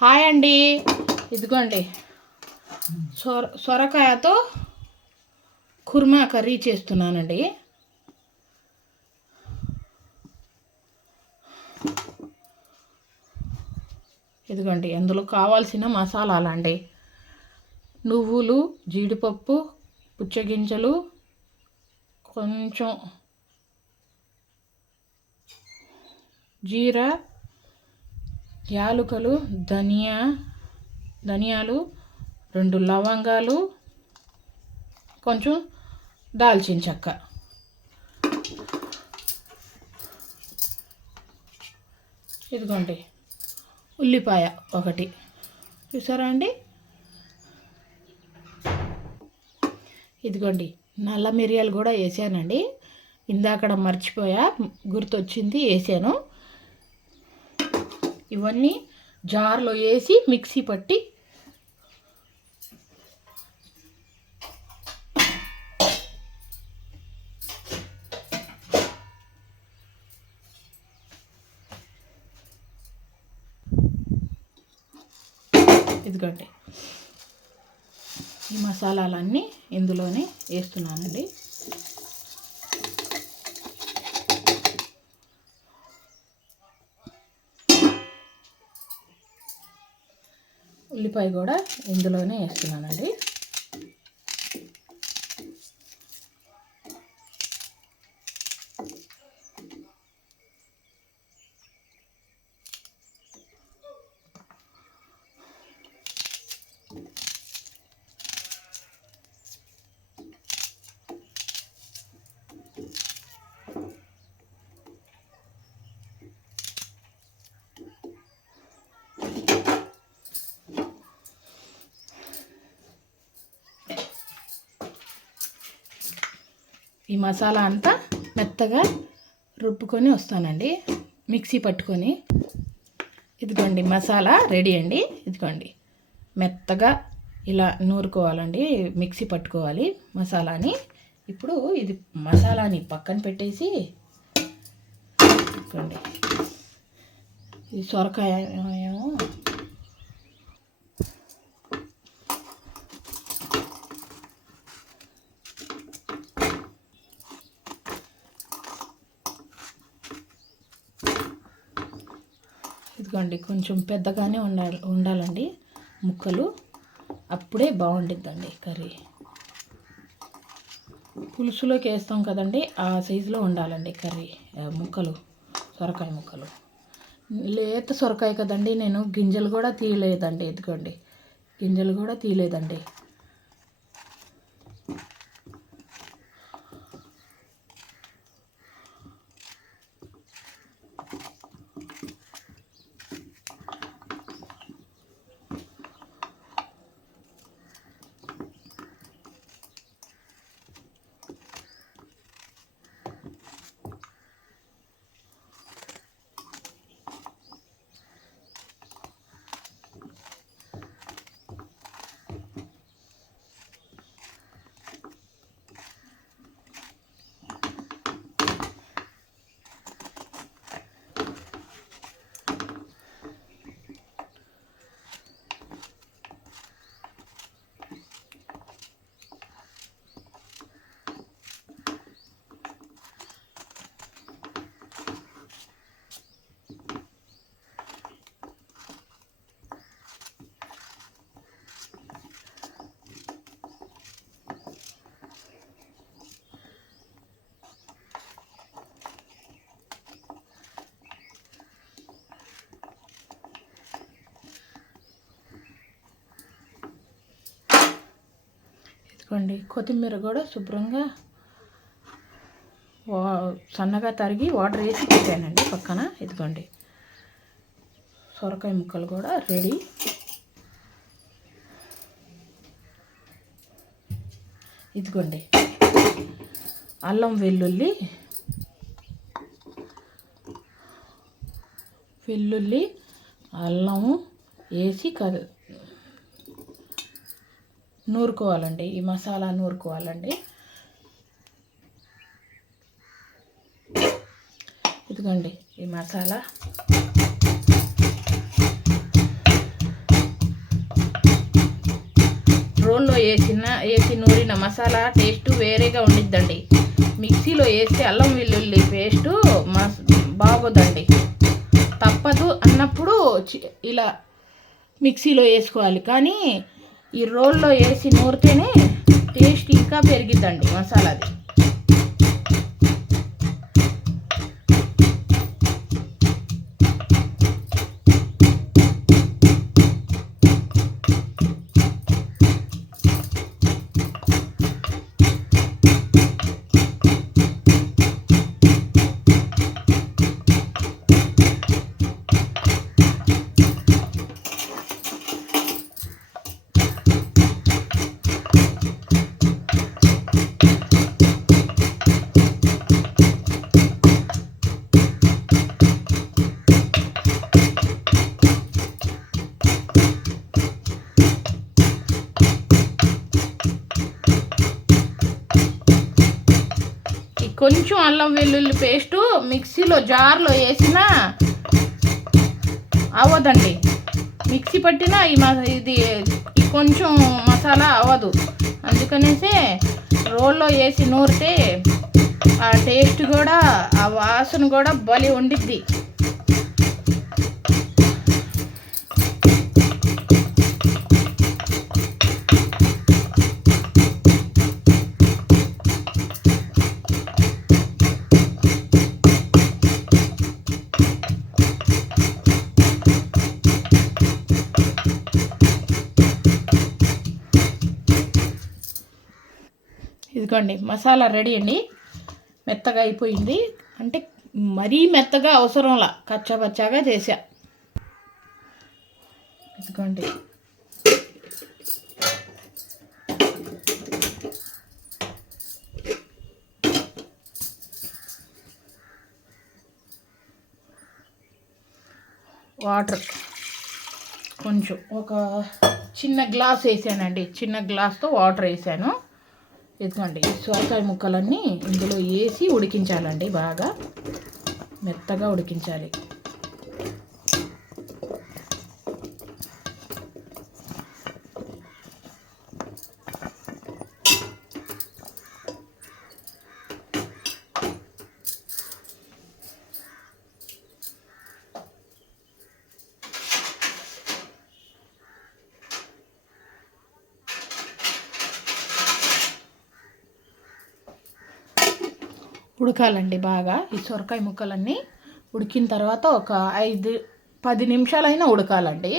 Hi అండి. ఇదిగోండి సొరకాయతో kurma curry చేస్తున్నానండి. ఇదిగోండి అందులో కావాల్సిన మసాలాలండి: నువ్వులు, జీడిపప్పు, పుచ్చగింజలు, కొంచెం జీరా, యాలకులు, ధనియాలు, 2 లవంగాలు, కొంచెం దాల్చిన చెక్క. ఇదిగోండి ఉల్లిపాయ ఒకటి, చూసారా అండి. ఇదిగోండి నల్ల మిరియాలు కూడా వేసానండి. ఇందాకడ మర్చిపోయా, గుర్తొచ్చింది వేసాను. ఇవన్నీ జార్లో వేసి మిక్సీ పట్టి ఇదిగోండి ఈ మసాలాలన్నీ ఇందులోనే వేస్తున్నానండి. ఉల్లిపాయ కూడా ఇందులోనే వేస్తున్నానండి. ఈ మసాలా అంతా మెత్తగా రుబ్బుకొని వస్తానండి, మిక్సీ పట్టుకొని. ఇదిగోండి మసాలా రెడీ అండి. ఇదిగోండి మెత్తగా ఇలా నూరుకోవాలండి, మిక్సీ పట్టుకోవాలి మసాలాని. ఇప్పుడు ఇది మసాలాని పక్కన పెట్టేసి, ఇదిగోండి ఈ సొరకాయ ఏమో ఇదిగోండి కొంచెం పెద్దగానే ఉండాలండి ముక్కలు, అప్పుడే బాగుంటుందండి కర్రీ. పులుసులోకి వేస్తాం కదండి, ఆ సైజులో ఉండాలండి కర్రీ ముక్కలు, సొరకాయ ముక్కలు. లేత సొరకాయ కదండి, నేను గింజలు కూడా తీయలేదండి. ఇదిగోండి గింజలు కూడా తీయలేదండి. ఇదిగోండి కొత్తిమీర కూడా శుభ్రంగా సన్నగా తరిగి వాటర్ వేసి పెట్టానండి పక్కన. ఇదిగోండి సొరకాయ ముక్కలు కూడా రెడీ. ఇదిగోండి అల్లం వెల్లుల్లి అల్లము వేసి నూరుకోవాలండి, ఈ మసాలా నూరుకోవాలండి. ఇదిగోండి ఈ మసాలా వేసి నూరిన మసాలా టేస్ట్ వేరేగా ఉండిద్దండి. మిక్సీలో వేస్తే అల్లం వెల్లుల్లి పేస్టు బాగోదండి. తప్పదు అన్నప్పుడు ఇలా మిక్సీలో వేసుకోవాలి. కానీ ఈ రోల్లో వేసి నూరితేనే టేస్ట్ ఇంకా పెరిగిద్దండి మసాలాది. కొంచెం అల్లం వెల్లుల్లి పేస్టు మిక్సీలో జార్లో వేసినా అవ్వదండి. మిక్సీ పట్టినా ఇది కొంచెం మసాలా అవ్వదు. అందుకనేసే రోల్లో వేసి నూరితే ఆ టేస్ట్ కూడా ఆ వాసన కూడా భలే ఉండిద్ది. ఇదిగోండి మసాలా రెడీ అండి. మెత్తగా అయిపోయింది. అంటే మరీ మెత్తగా అవసరంలా, కచ్చాపచ్చాగా చేసా. ఇదిగోండి వాటర్ కొంచెం ఒక చిన్న గ్లాస్ వేసానండి. చిన్న గ్లాస్తో వాటర్ వేసాను. ఇదిగోండి సొరకాయ ముక్కలన్నీ ఇందులో వేసి ఉడికించాలండి. బాగా మెత్తగా ఉడికించాలి. ఉడకాలండి బాగా. ఈ సొరకాయ ముక్కలన్నీ ఉడికిన తర్వాత ఒక 5-10 నిమిషాలైనా ఉడకాలండి.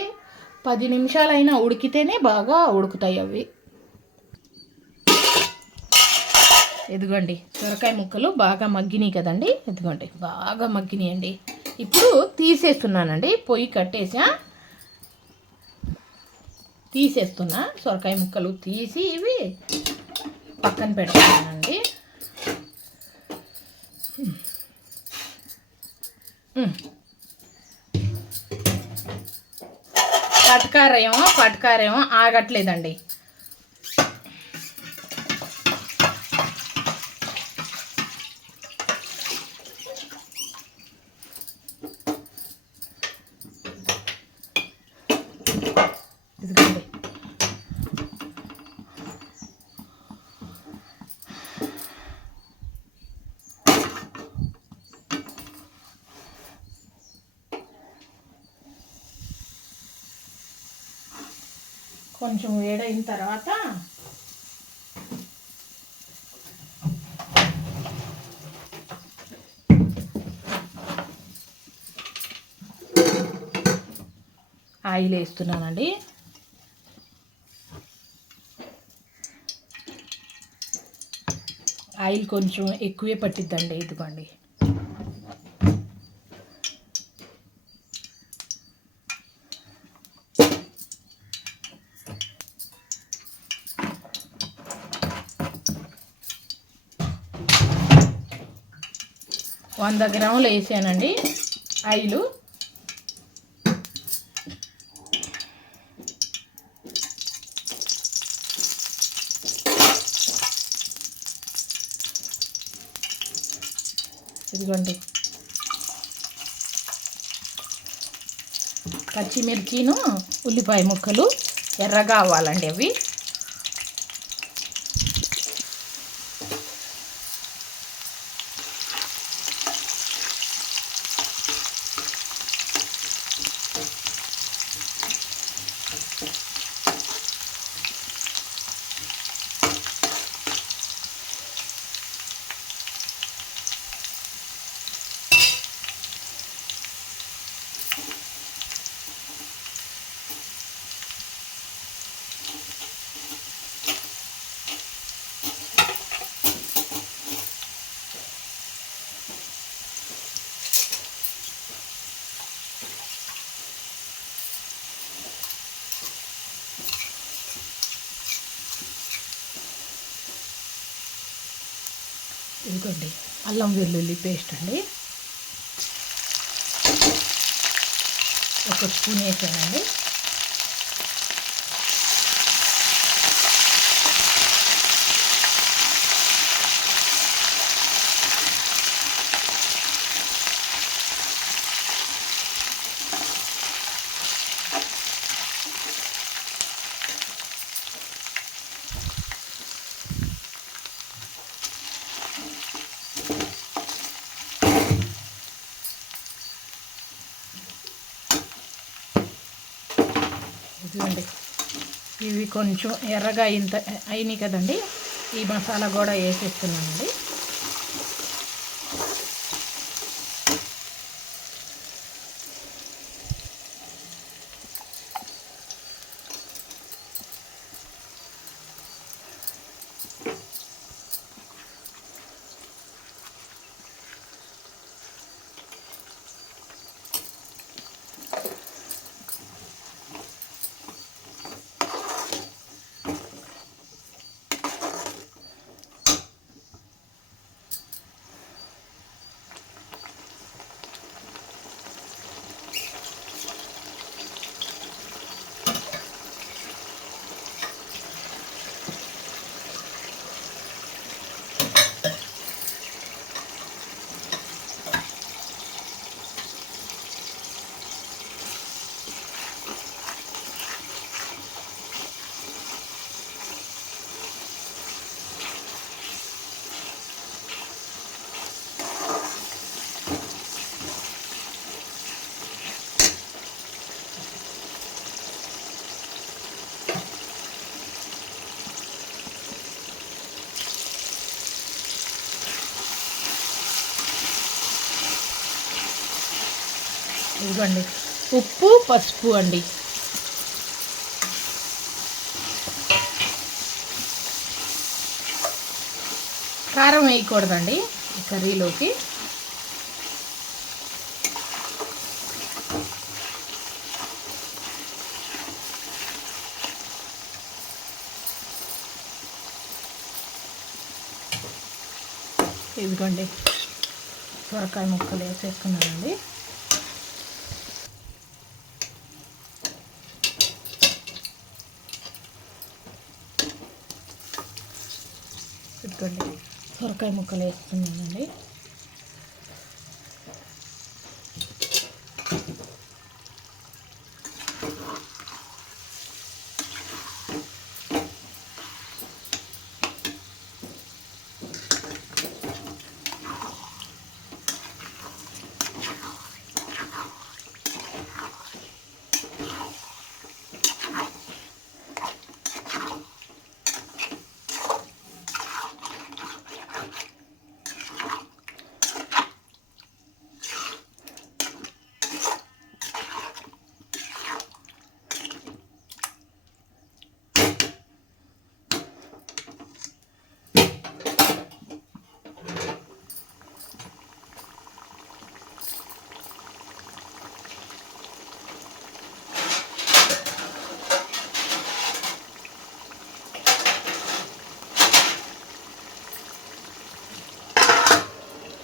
10 నిమిషాలైనా ఉడికితేనే బాగా ఉడుకుతాయి అవి. ఇదిగోండి సొరకాయ ముక్కలు బాగా మగ్గినాయి కదండి. ఇదిగోండి బాగా మగ్గినాయండి. ఇప్పుడు తీసేస్తున్నానండి. పొయ్యి కట్టేసా, తీసేస్తున్నా. సొరకాయ ముక్కలు తీసి ఇవి పక్కన పెడుతున్నానండి. పటకారేమో ఆగట్లేదండి. ఇదిగోండి కొంచెం వేడైన తర్వాత ఆయిల్ వేస్తున్నానండి. ఆయిల్ కొంచెం ఎక్కువే పట్టిద్దండి. ఇదిగోండి వంద గ్రాములు వేసానండి ఆయిలు. ఇదిగోండి పచ్చిమిర్చిను ఉల్లిపాయ ముక్కలు ఎర్రగా అవ్వాలండి. అవి ఇదిగోండి అల్లం వెల్లుల్లి పేస్ట్ అండి, 1 స్పూన్ వేసానండి. ఇదిగోండి ఇవి కొంచెం ఎర్రగా అయినాయి కదండి, ఈ మసాలా కూడా వేసేస్తున్నానండి. ఇదిగోండి ఉప్పు పసుపు అండి. కారం వేయకూడదండి ఈ కర్రీలోకి. ఇదిగోండి సొరకాయ ముక్కలు వేసేసుకున్నానండి. ఇదిగోండి సొరకాయ ముక్కలు వేసుకున్నానండి.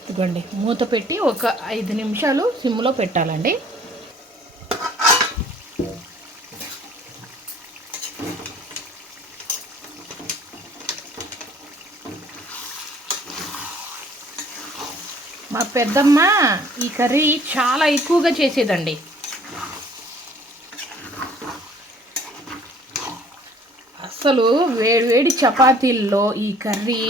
ఇదిగోండి మూత పెట్టి ఒక 5 నిమిషాలు సిమ్లో పెట్టాలండి. మా పెద్దమ్మ ఈ కర్రీ చాలా ఎక్కువగా చేసేదండి. అసలు వేడి చపాతీల్లో ఈ కర్రీ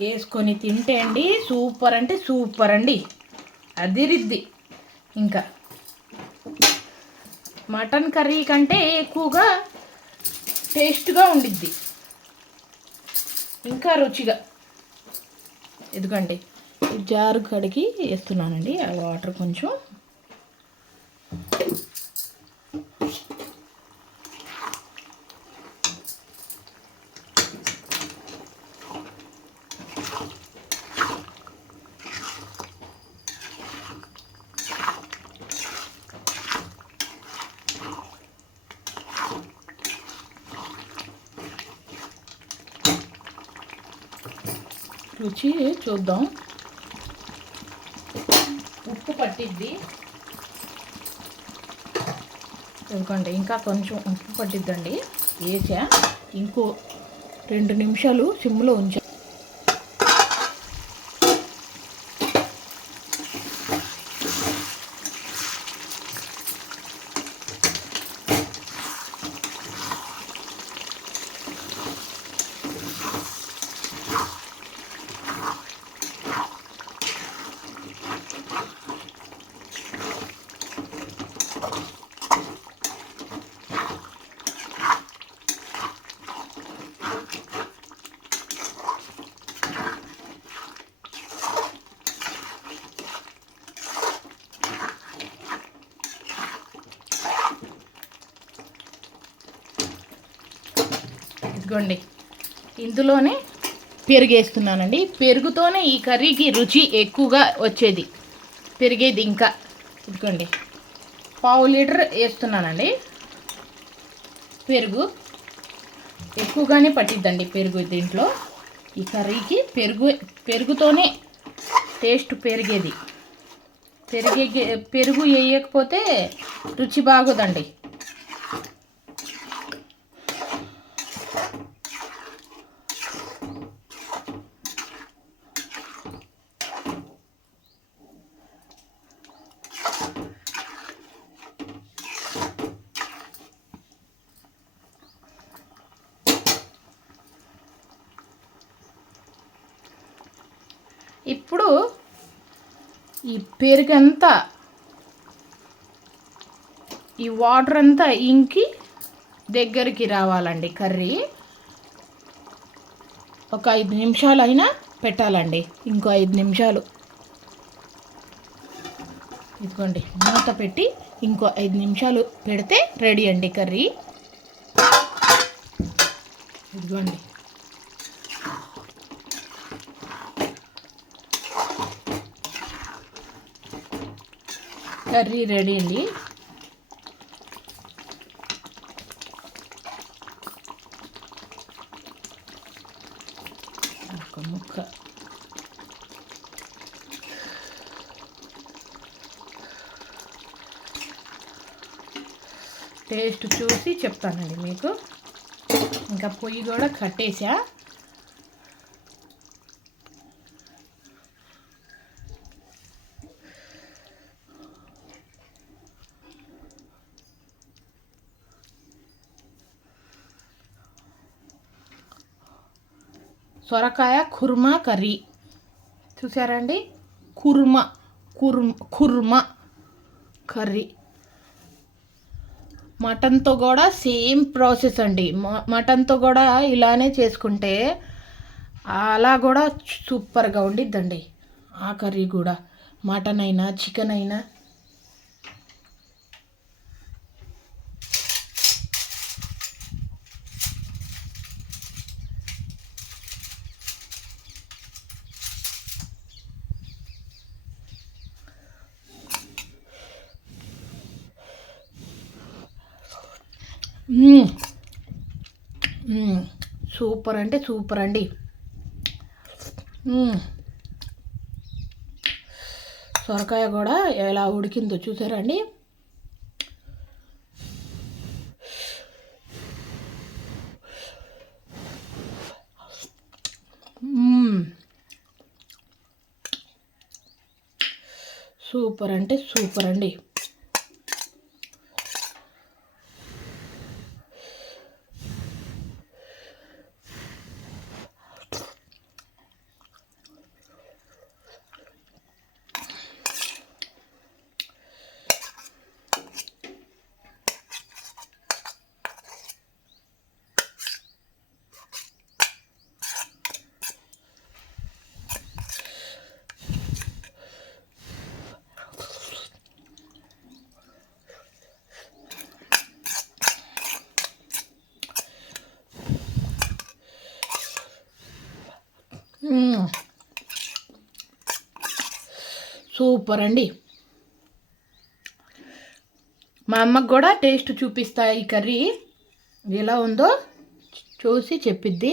వేసుకొని తింటే అండి సూపర్ అంటే సూపర్ అండి, అదిరిద్ది. ఇంకా మటన్ కర్రీ కంటే ఎక్కువగా టేస్ట్గా ఉండిద్ది, ఇంకా రుచిగా. ఇదిగోండి జారు కడిగి వేస్తున్నానండి ఆ వాటర్ కొంచెం. రుచి చూద్దాం. ఉప్పు పట్టిద్ది ఎందుకంటే ఇంకా కొంచెం ఉప్పు పట్టిద్దండి. వేసా ఇంకో 2 నిమిషాలు సిమ్లో ఉంచా. ఇదిగోండి, ఇందులోనే పెరుగు వేస్తున్నానండి. పెరుగుతోనే ఈ కర్రీకి రుచి ఎక్కువగా వచ్చేది. పెరిగేది ఇంకా ఇదిగోండి, 1/2 లీటర్ వేస్తున్నానండి. పెరుగు ఎక్కువగానే పట్టిద్దండి. పెరుగు దీంట్లో ఈ కర్రీకి పెరుగుతోనే టేస్ట్ పెరిగేది. పెరుగు వేయకపోతే రుచి బాగోదండి. ఇప్పుడు ఈ పెరుగంతా ఈ వాటర్ అంతా ఇంకి దగ్గరికి రావాలండి. కర్రీ ఒక 5 నిమిషాలు అయినా పెట్టాలండి. ఇంకో 5 నిమిషాలు ఇదిగోండి, మూత పెట్టి ఇంకో 5 నిమిషాలు పెడితే రెడీ అండి కర్రీ. ఇదిగోండి, కర్రీ రెడీ అండి. ఒక ముక్క టేస్ట్ చూసి చెప్తానండి మీకు. ఇంకా పొయ్యి కూడా కట్టేసా. సొరకాయ కుర్మా కర్రీ చూసారండి. కుర్మా కర్రీ. మటన్తో కూడా సేమ్ ప్రాసెస్ అండి. మటన్తో కూడా ఇలానే చేసుకుంటే అలా కూడా సూపర్గా ఉండిద్దండి. ఆ కర్రీ కూడా మటన్ అయినా చికెన్ అయినా. సూపర్ అంటే సూపర్ అండి. సొరకాయ కూడా ఎలా ఉడికిందో చూసారండి. సూపర్ అంటే సూపర్ అండి. సూపర్ అండి. మా అమ్మకు కూడా టేస్ట్ చూపిస్తా. ఈ కర్రీ ఎలా ఉందో చూసి చెప్పిద్ది.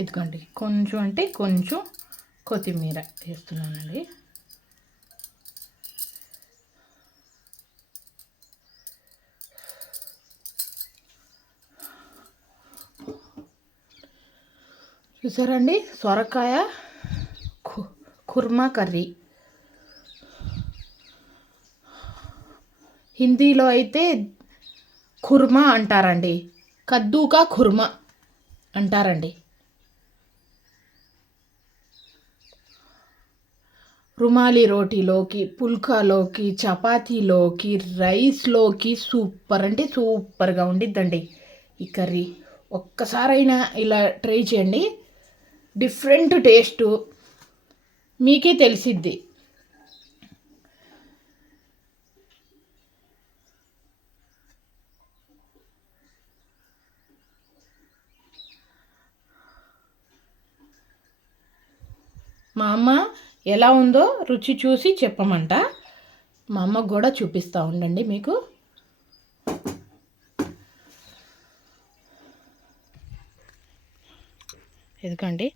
ఇదిగోండి కొంచెం అంటే కొంచెం కొత్తిమీర వేస్తున్నానండి. చూసారండి సొరకాయ కుర్మా కర్రీ. హిందీలో అయితే కుర్మా అంటారండి, కద్దూకా కుర్మా అంటారండి. రుమాలి రోటీలోకి, పుల్కాలోకి, చపాతీలోకి, రైస్లోకి సూపర్ అంటే సూపర్గా ఉండిద్దండి ఈ కర్రీ. ఒక్కసారైనా ఇలా ట్రై చేయండి, డిఫరెంట్ టేస్టు మీకే తెలిసిద్ది. మా అమ్మ ఎలా ఉందో రుచి చూసి చెప్పమంట. మా అమ్మకు కూడా చూపిస్తూ ఉండండి మీకు. ఎందుకండి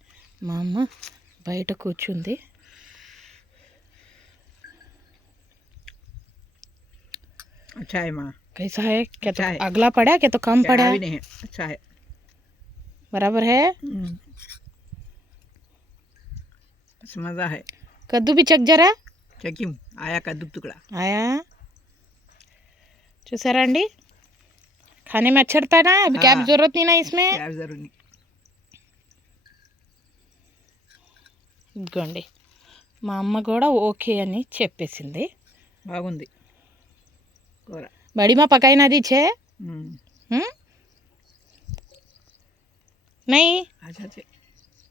మా అమ్మ బయట కూర్చుంది. अच्छा है माँ। कैसा है? क्या तो अगला पड़ा क्या तो कम पड़ा? भी नहीं है, अच्छा है, बराबर है. बस मज़ा है। कद्दू भी चख जरा. चक्की आया कद्दू टुकड़ा आया. చూసారా అండి, खाने में अच्छा रहता है ना. अभी क्या जरूरत नहीं ना इसमें. क्या जरूरत नहीं. ఇదిగోండి మా అమ్మ కూడా ఓకే అని చెప్పేసింది. బాగుంది కూర. बड़ी माँ पकाई ना दी छे. नहीं अच्छा